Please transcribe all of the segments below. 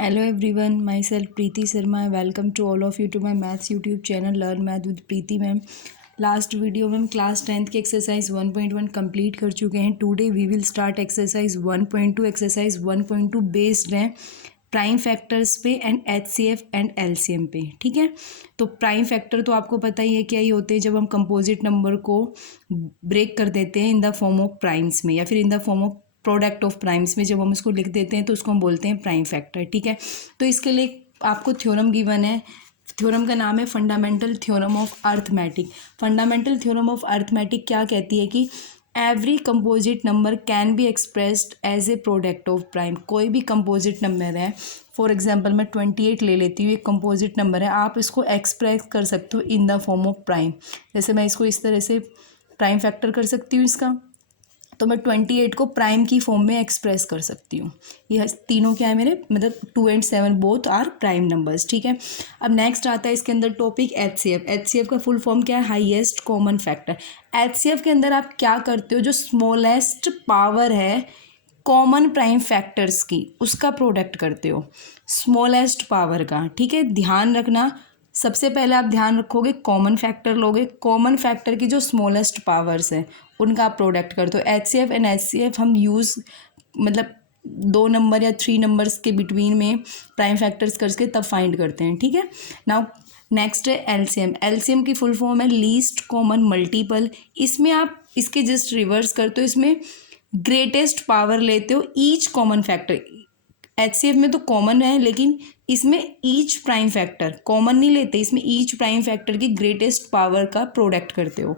Hello everyone, myself Preeti Sharma. Welcome to all of you to my maths YouTube channel Learn Math with Preeti ma'am. Last video में हम class 10th की exercise 1.1 complete कर चुके हैं. Today we will start exercise 1.2. Exercise 1.2 based है prime factors पे and HCF and LCM पे. ठीक है, तो प्राइम फैक्टर तो आपको पता ही है क्या ही होते हैं. जब हम कंपोजिट नंबर को ब्रेक कर देते हैं इन द फॉर्म ऑफ प्राइम्स में या फिर इन the form of product of primes में, जब हम उसको लिख देते हैं तो उसको हम बोलते हैं प्राइम फैक्टर. ठीक है, तो इसके लिए आपको थ्योरम गिवन है. थ्योरम का नाम है fundamental theorem of arithmetic. Fundamental theorem of arithmetic क्या कहती है कि every composite number can be expressed as a product of prime. कोई भी कंपोजिट नंबर है, फॉर एग्जांपल मैं 28 ले लेती हूँ, एक कंपोजिट नंबर है, आप इसको एक्सप्रेस कर सकते हो इन द फॉर्म ऑफ प्राइम. जैसे मैं इसको इस तरह से प्राइम फैक्टर कर सकती हूँ इसका, तो मैं 28 को प्राइम की फॉर्म में एक्सप्रेस कर सकती हूँ. ये तीनों क्या है मेरे, मतलब 2 and 7 both are prime numbers. ठीक है, अब नेक्स्ट आता है इसके अंदर टॉपिक HCF. HCF का फुल फॉर्म क्या है, हाईएस्ट कॉमन फैक्टर. HCF के अंदर आप क्या करते हो, जो स्मॉलेस्ट पावर है कॉमन प्राइम फैक्टर्स की, उसका प्रोडक्ट करते हो स्मॉलेस्ट पावर का. ठीक है, ध्यान रखना, सबसे पहले आप ध्यान रखोगे कॉमन फैक्टर लोगे, कॉमन फैक्टर की जो स्मॉलेस्ट पावर्स हैं उनका आप प्रोडक्ट करते हो. HCF एंड HCF हम यूज़ मतलब 2 नंबर या 3 नंबर्स के बिटवीन में प्राइम फैक्टर्स करके तब फाइंड करते हैं. ठीक है, नाउ नेक्स्ट है LCM. LCM की फुल फॉर्म है लीस्ट कॉमन मल्टीपल. इसमें आप इसके जस्ट रिवर्स करते हो, इसमें ग्रेटेस्ट पावर लेते हो ईच कॉमन फैक्टर. HCF में तो कॉमन है लेकिन इसमें ईच प्राइम फैक्टर कॉमन नहीं लेते, इसमें ईच प्राइम फैक्टर की ग्रेटेस्ट पावर का प्रोडक्ट करते हो.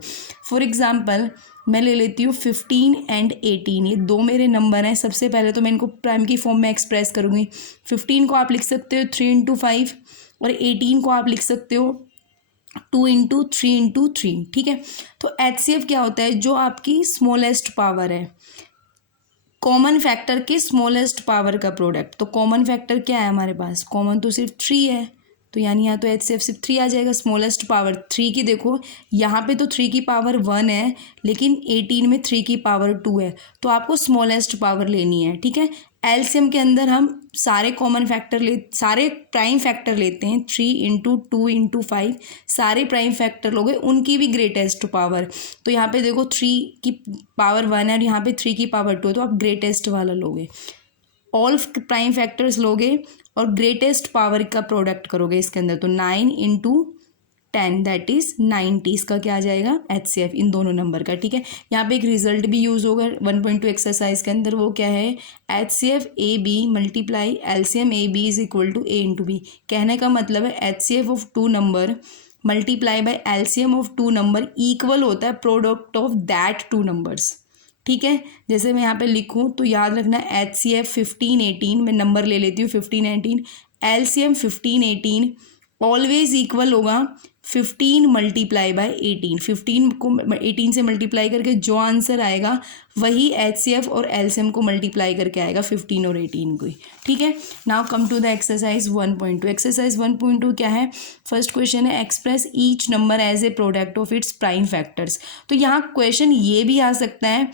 फॉर एग्जांपल मैं ले लेती हूँ 15 and 18. ये दो मेरे नंबर हैं. सबसे पहले तो मैं इनको प्राइम की फॉर्म में एक्सप्रेस करूँगी. 15 को आप लिख सकते हो 3 into 5 और 18 को आप लिख सकते हो 2 into 3 into 3. ठीक है, तो HCF क्या होता है, जो आपकी स्मॉलेस्ट पावर है कॉमन फैक्टर के स्मॉलेस्ट पावर का प्रोडक्ट. तो कॉमन फैक्टर क्या है हमारे पास, कॉमन तो सिर्फ 3 है, तो यानी यहाँ तो HCF सिर्फ 3 आ जाएगा. स्मॉलेस्ट पावर 3 की, देखो यहाँ पे तो 3 की पावर 1 है लेकिन 18 में 3 की पावर 2 है, तो आपको स्मॉलेस्ट पावर लेनी है. ठीक है, LCM के अंदर हम सारे कॉमन फैक्टर सारे प्राइम फैक्टर लेते हैं. 3 into 2 into 5 सारे प्राइम फैक्टर लोगे, उनकी भी ग्रेटेस्ट पावर. तो यहाँ पे देखो 3 की पावर 1 है और यहाँ पे 3 की पावर 2 है, तो आप ग्रेटेस्ट वाला लोगे. ऑल प्राइम फैक्टर्स लोगे और ग्रेटेस्ट पावर का प्रोडक्ट करोगे इसके अंदर. तो 9 into 10 दैट इज 90. इसका क्या आ जाएगा, HCF इन दोनों नंबर का. ठीक है, यहाँ पे एक रिजल्ट भी यूज होगा 1.2 एक्सरसाइज के अंदर. वो क्या है, HCF AB multiply LCM AB is equal to A into B. कहने का मतलब है HCF of 2 number multiply by LCM of 2 number equal होता है प्रोडक्ट ऑफ दैट 2 नंबर्स. ठीक है, जैसे मैं यहाँ पे लिखूँ तो याद रखना HCF 15 18, मैं नंबर ले लेती हूँ 15 18, LCM 15 18 ऑलवेज इक्वल होगा 15 मल्टीप्लाई बाय 18. 15 को 18 से मल्टीप्लाई करके जो आंसर आएगा वही HCF और LCM को मल्टीप्लाई करके आएगा 15 और 18 को ही. ठीक है, now come to the exercise 1.2. Exercise 1.2 क्या है, फर्स्ट क्वेश्चन है express each number as a product of its prime factors. तो यहाँ क्वेश्चन ये भी आ सकता है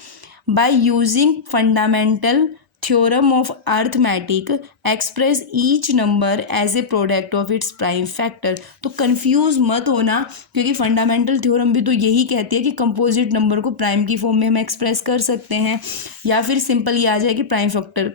by using fundamental theorem of arithmetic express each number as a product of its prime factor. तो कंफ्यूज मत होना, क्योंकि फंडामेंटल थ्योरम भी तो यही कहती है कि कंपोजिट नंबर को प्राइम की फॉर्म में हम एक्सप्रेस कर सकते हैं, या फिर सिंपल ये आ जाए कि प्राइम फैक्टर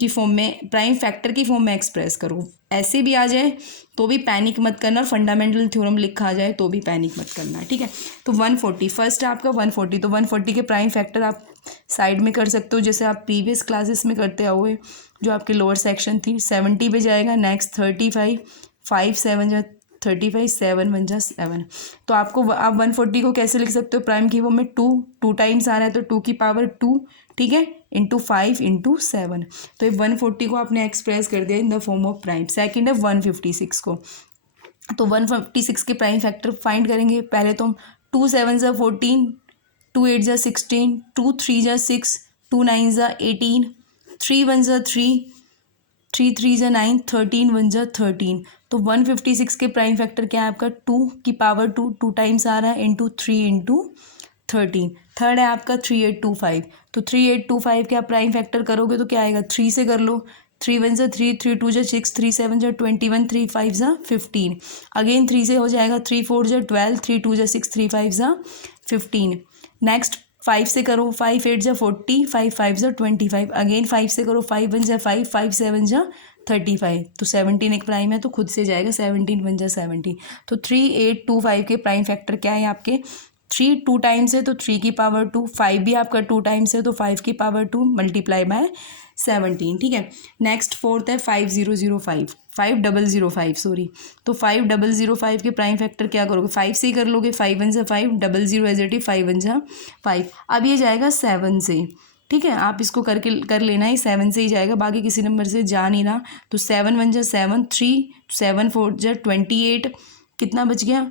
की फॉर्म में, प्राइम फैक्टर की फॉर्म में एक्सप्रेस करो. ऐसे भी आ जाए तो भी पैनिक मत करना, और फंडामेंटल थ्योरम लिखा जाए तो भी पैनिक मत करना. ठीक है, तो 140 फर्स्ट है आपका 140. तो 140 के प्राइम फैक्टर आप साइड में कर सकते हो, जैसे आप प्रीवियस क्लासेस में करते हुए जो आपके लोअर सेक्शन थी. 70 पे जाएगा, नेक्स्ट 35, 5 7 जा 35, 7 1 जा 7. तो आपको आप 140 को कैसे लिख सकते हो प्राइम की फॉर्म में, 2 टाइम्स आ रहा है तो 2 की पावर 2. ठीक है, इंटू 5 into 7. तो ये 140 को आपने एक्सप्रेस कर दिया इन the form of prime. Second है 156 को. तो 156 के प्राइम फैक्टर फाइंड करेंगे. पहले तो हम 2 7 जा 14, 2 8 जा 16, 2 3 जा 6, 2 9 जा 18, 3 1 जा 3, 3 3 जा 9, 13 1 जा 13. तो 156 के प्राइम फैक्टर क्या है आपका, 2 की पावर 2 टाइम्स आ रहा है, इंटू 3 into 13. थर्ड है आपका 3825. तो 3825 के आप प्राइम फैक्टर करोगे तो क्या आएगा, 3 से कर लो, 3 1 जा 3, 3 2 जा 6, 3 7 जा 21, 3 5 जा 15। अगेन 3 से हो जाएगा 3 4 जा 12, 3 2 जा 6, 3 5 जा 15। नेक्स्ट 5 से करो, 5 8 जा 40, 5 5 जा 25। अगेन 5 से करो, 5 1 जा 5, 5 7 जा 35। तो 17 एक प्राइम है तो खुद से जाएगा, 17 1 जा 17। तो 3 8 2 5 के प्राइम फैक्टर क्या है आपके, 3 2 टाइम्स है तो 3 की पावर 2, 5 भी आपका 2 टाइम्स है तो 5 की पावर 2 मल्टीप्लाई बाय 17। ठीक है। नेक्स्ट फोर्थ है 5005, 5005 सॉरी। तो 5005 के प्राइम फैक्टर क्या करोगे, 5 से ही कर लोगे, 5 1 जा 5, 00 एज इट इज 5 1 जा 5। अब ये जाएगा 7 से। ठीक है, आप इसको करके कर लेना है, 7 से ही जाएगा, बाकी किसी नंबर से जा नहीं रहा। तो 7 1 जा 7, 3 7 4 जा 28, कितना बच गया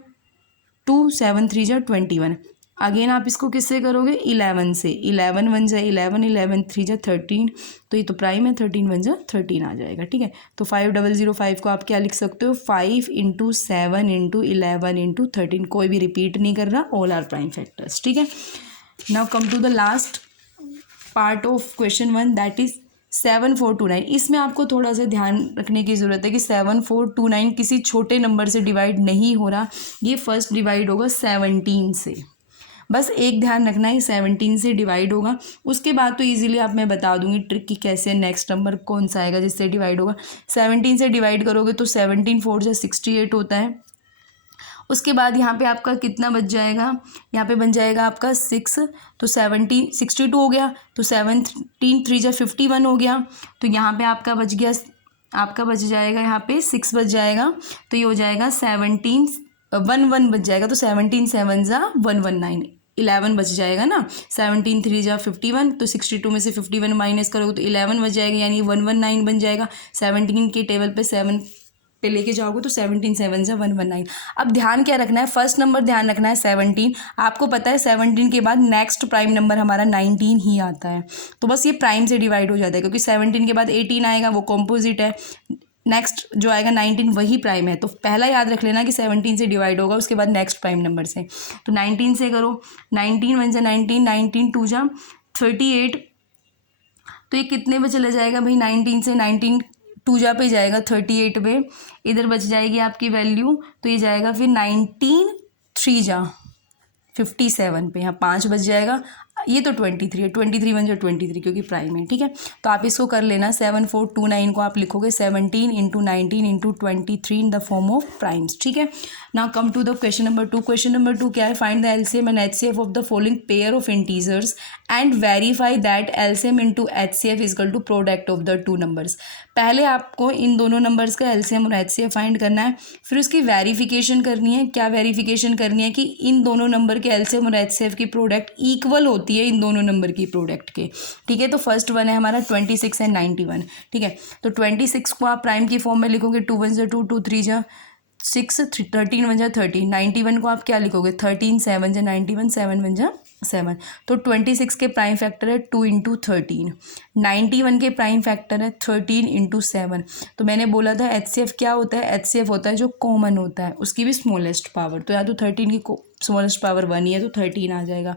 2 7 3 जा 21। अगेन आप इसको किससे करोगे, 11 से, 11 1 जा 11, 11 3 जा 13। तो ये तो प्राइम है, 13 1 जा 13 आ जाएगा। ठीक है, तो 5005 को आप क्या लिख सकते हो, 5 इंटू 7 इंटू 11 इंटू 13। कोई भी रिपीट नहीं कर रहा, ऑल आर प्राइम फैक्टर्स। ठीक है, now come to the last part of question 1, that is 7429। इसमें आपको थोड़ा सा ध्यान रखने की ज़रूरत है कि 7429 किसी छोटे नंबर से डिवाइड नहीं हो रहा, ये फर्स्ट डिवाइड होगा 17 से। बस एक ध्यान रखना है, 17 से डिवाइड होगा। उसके बाद तो इजीली आप मैं बता दूंगी ट्रिक की कैसे नेक्स्ट नंबर कौन सा आएगा जिससे डिवाइड होगा। 17 से डिवाइड करोगे तो 17 4 जा 68 होता है। उसके बाद यहाँ पे आपका कितना बच जाएगा, यहाँ पे बन जाएगा आपका 6, तो 62 हो गया। तो 17 3 जा 51 हो गया। तो यहाँ पे आपका बच गया, आपका बच जाएगा यहाँ पे 6 बच जाएगा। तो ये हो जाएगा 17 1 1 बच जाएगा। तो 17 7 जा 119, 11 बच जाएगा ना। 17 3 जा 51, तो 62 में से 51 माइनस करोगे तो 11 बच जाएगा, यानी 119 बन जाएगा। 17 के टेबल पे 7 पे लेके जाओगे तो 17 7 जा 119। अब ध्यान क्या रखना है, फर्स्ट नंबर ध्यान रखना है 17। आपको पता है 17 के बाद नेक्स्ट प्राइम नंबर हमारा 19 ही आता है, तो बस ये प्राइम से डिवाइड हो जाता है, क्योंकि 17 के बाद 18 आएगा, वो कॉम्पोजिट है। नेक्स्ट जो आएगा 19 वही प्राइम है। तो पहला याद रख लेना कि 17 से डिवाइड होगा, उसके बाद नेक्स्ट प्राइम नंबर से। तो 19 से करो, 19 1 जा 19, 19 2 जा 38। तो ये कितने पे चला जाएगा भाई, 19 से 19 2 जा पे जाएगा 38 पे, इधर बच जाएगी आपकी वैल्यू। तो ये जाएगा फिर 19 3 जा 57 पे, यहाँ 5 बच जाएगा। ये तो 23 है, 23 1 जा 23 क्योंकि प्राइम है। ठीक है, तो आप इसको कर लेना, 7429 को आप लिखोगे 17 into 19 into 23 in the form of primes. ठीक है, now come to the question number 2। Question number 2 क्या है, find the LCM and HCF of the following pair of integers and verify that LCM into HCF is equal to product of the two numbers. पहले आपको इन दोनों numbers का LCM और HCF find करना है, फिर उसकी वेरिफिकेशन करनी है। क्या वेरिफिकेशन करनी है कि इन दोनों नंबर के एलसीएम और एचसीएफ की प्रोडक्ट इक्वल होती है इन दोनों नंबर की प्रोडक्ट के। ठीक है, तो फर्स्ट वन है हमारा 26 एंड 91। ठीक है, तो 26 को आप प्राइम की फॉर्म में लिखोगे, 2 1 जा 2, 2 3 जा 6, 13 1 जा 30। 91 को आप क्या लिखोगे, 13 7 जा 91, 7 1 जा 7। तो 26 के प्राइम फैक्टर है 2 इंटू 13, 91 के प्राइम फैक्टर है 13 इंटू 7। तो मैंने बोला था एचसीएफ क्या होता है, एचसीएफ होता है जो कॉमन होता है, उसकी भी स्मॉलेस्ट पावर। तो या तो 13 की स्मॉलेस्ट पावर 1 ही है तो 13 आ जाएगा।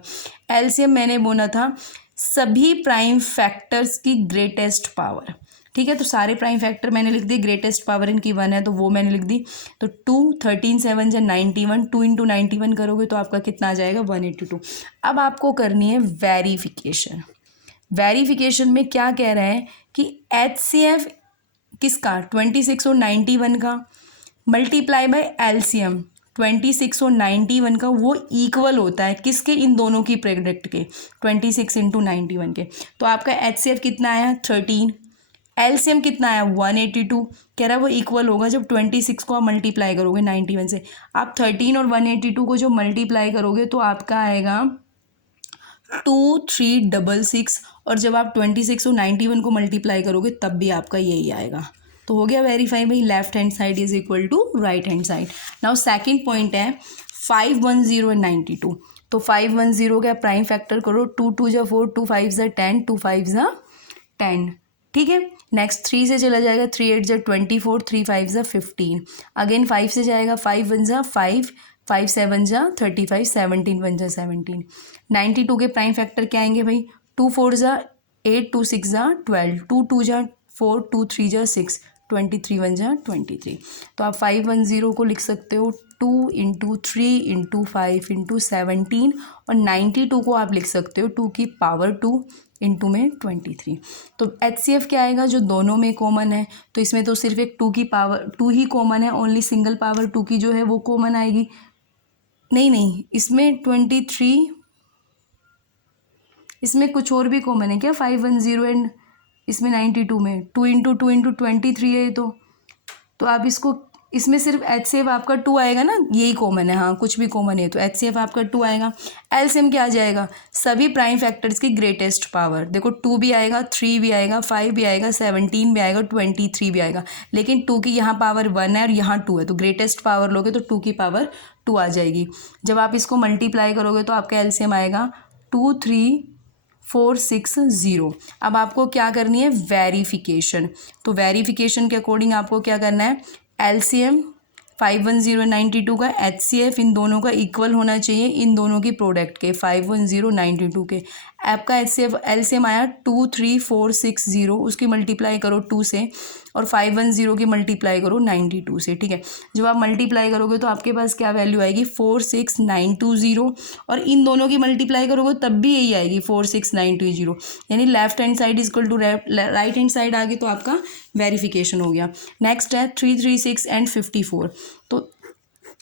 एलसीएम मैंने बोला था सभी प्राइम फैक्टर्स की ग्रेटेस्ट पावर। ठीक है, तो सारे प्राइम फैक्टर मैंने लिख दिए, ग्रेटेस्ट पावर इनकी 1 है तो वो मैंने लिख दी। तो 2 13 7 जा 91, 2 इंटू 91 करोगे तो आपका कितना आ जाएगा, 182। अब आपको करनी है वेरिफिकेशन। वेरिफिकेशन में क्या कह रहा है कि एचसीएफ किसका, 26 और 91 का मल्टीप्लाई बाय एलसीएम 26 और 91 का, वो इक्वल होता है किसके, इन दोनों की प्रोडक्ट के, 26 इंटू 91 के। तो आपका एचसीएफ कितना आया, 13। एलसीएम कितना आया, 182। कह रहा है वो इक्वल होगा जब 26 को आप मल्टीप्लाई करोगे 91 से। आप 13 और 182 को जो मल्टीप्लाई करोगे तो आपका आएगा 2366, और जब आप 26 और 91 को मल्टीप्लाई करोगे तब भी आपका यही आएगा। तो हो गया वेरीफाई भाई, left hand side is equal to right hand side. Now second point है 510 एंड 92। तो 510 का प्राइम फैक्टर करो, 2 2 जा 4, 2 5 जा 10, 2 5 जा 10। ठीक है, नेक्स्ट 3 से चला जाएगा, 3 8 जा 24, 3 5 जा 15। अगेन 5 से जाएगा, 5 1 जा 5, 5 7 जा 35, 17 1 जा 17। 92 के प्राइम फैक्टर क्या आएंगे भाई, 2 4 जा 8, 2 6 जा 12, 2 2 जा 4 2 3 जा 6, 23 1 जा 23। तो आप 510 को लिख सकते हो 2 इंटू 3 इंटू 5 इंटू 17 और 92 को आप लिख सकते हो 2 की पावर 2 इंटू में 23। तो HCF क्या आएगा जो दोनों में कॉमन है, तो इसमें तो सिर्फ एक 2 की पावर 2 ही कॉमन है, ओनली सिंगल पावर 2 की जो है वो कॉमन आएगी। नहीं, इसमें 23, इसमें कुछ और भी कॉमन है क्या 510 एंड इसमें 92 में 2 इंटू 2 इंटू 23 है ये तो आप इसको इसमें सिर्फ HCF आपका 2 आएगा ना, यही कॉमन है, हाँ कुछ भी कॉमन है तो HCF आपका 2 आएगा। LCM क्या आ जाएगा, सभी प्राइम फैक्टर्स की ग्रेटेस्ट पावर, देखो 2 भी आएगा, 3 भी आएगा, 5 भी आएगा, 17 भी आएगा, 23 भी आएगा, लेकिन 2 की यहाँ पावर 1 है और यहाँ 2 है, तो ग्रेटेस्ट पावर लोगे तो 2 की पावर 2 आ जाएगी। जब आप इसको मल्टीप्लाई करोगे तो आपका LCM आएगा 23460। अब आपको क्या करनी है, वेरिफिकेशन। तो वेरिफिकेशन के अकॉर्डिंग आपको क्या करना है, LCM 510 92 का HCF इन दोनों का इक्वल होना चाहिए, इन दोनों की प्रोडक्ट के 510 92 के। आपका LCM आया 23460, उसकी मल्टीप्लाई करो 2 से और 510 की मल्टीप्लाई करो 92 से, ठीक है। जब आप मल्टीप्लाई करोगे तो आपके पास क्या वैल्यू आएगी 46920 और इन दोनों की मल्टीप्लाई करोगे तब भी यही आएगी 46920, यानी left hand side equal to right hand side आ गई, तो आपका वेरिफिकेशन हो गया। नेक्स्ट है 336 एंड 54। तो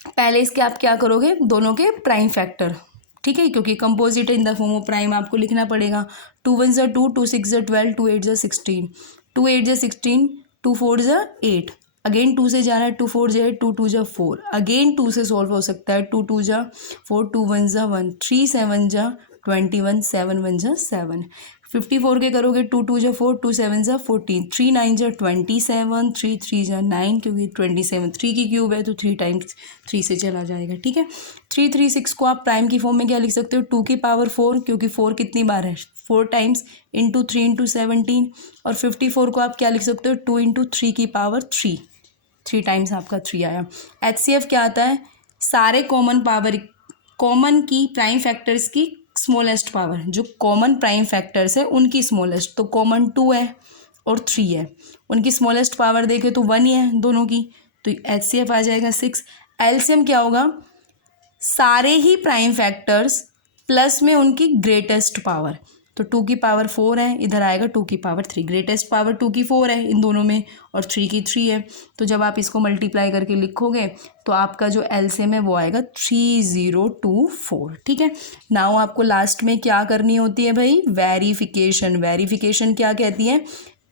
पहले इसके आप क्या करोगे, दोनों के प्राइम फैक्टर, ठीक है, क्योंकि composite in the form of prime आपको लिखना पड़ेगा। 2 1 जा 2, 2 6 जा 12, 2 8 जा 16, 2 8 जा 16, 2 4 जा 8, अगेन 2 से जा रहा है, 2 4 जा 8, 2 2 जा 4, अगेन 2 से सॉल्व हो सकता है, 2 2 जा 4, 2 1 जा 1, 3 7 जा 21, 7 1 जा 7। 54 के करोगे 2 2 जा 4, 2 7 जा 14, 3 9 जा 27, 3 3 जा 9, क्योंकि 27 3 की क्यूब है तो 3 टाइम्स 3 से चला जाएगा, ठीक है। 336 को आप प्राइम की फॉर्म में क्या लिख सकते हो, 2 की पावर 4, क्योंकि 4 कितनी बार है 4 टाइम्स, इंटू 3 इंटू 17। और 54 को आप क्या लिख सकते हो 2 इंटू 3 की पावर 3, 3 टाइम्स आपका 3 आया। HCF क्या आता है, सारे कॉमन की प्राइम फैक्टर्स की स्मॉलेस्ट पावर, जो कॉमन प्राइम फैक्टर्स है उनकी स्मॉलेस्ट, तो कॉमन 2 है और 3 है, उनकी स्मॉलेस्ट पावर देखें तो 1 ही है दोनों की, तो HCF आ जाएगा 6। LCM क्या होगा, सारे ही प्राइम फैक्टर्स प्लस में उनकी ग्रेटेस्ट पावर, तो 2 की पावर 4 है, इधर आएगा 2 की पावर 3, ग्रेटेस्ट पावर 2 की 4 है इन दोनों में और 3 की 3 है, तो जब आप इसको मल्टीप्लाई करके लिखोगे तो आपका जो LCM है वो आएगा 3024, ठीक है। नाउ आपको लास्ट में क्या करनी होती है भाई, वेरिफिकेशन। वेरिफिकेशन क्या कहती है,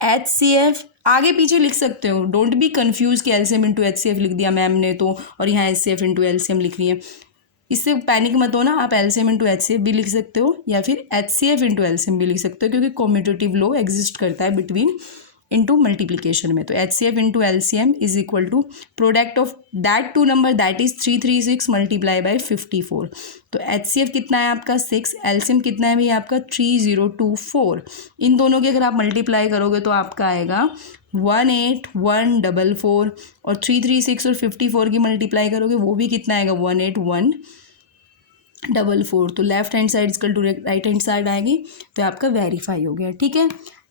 HCF आगे पीछे लिख सकते हो, डोंट बी कन्फ्यूज कि LCM इंटू HCF लिख दिया मैम ने तो और यहाँ HCF इंटू LCM लिख रही है, इससे पैनिक मत हो ना, आप LCM इंटू HCF भी लिख सकते हो या फिर HCF इंटू LCM भी लिख सकते हो, क्योंकि कॉम्यूटेटिव लॉ एग्जिस्ट करता है बिटवीन इंटू मल्टीप्लीकेशन में। तो HCF into LCM is equal to product of that two number that is 336 multiply by 54। तो HCF कितना है आपका 6, LCM कितना है भैया आपका 3024। इन दोनों के अगर आप मल्टीप्लाई करोगे तो आपका आएगा 18144 और 336 और 54 की मल्टीप्लाई करोगे वो भी कितना आएगा 18144। तो left hand side equal to right hand side आएगी, तो आपका वेरीफाई हो गया, ठीक है।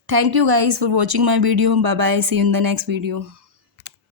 Thank you guys for watching my video, bye bye, see you in the next video.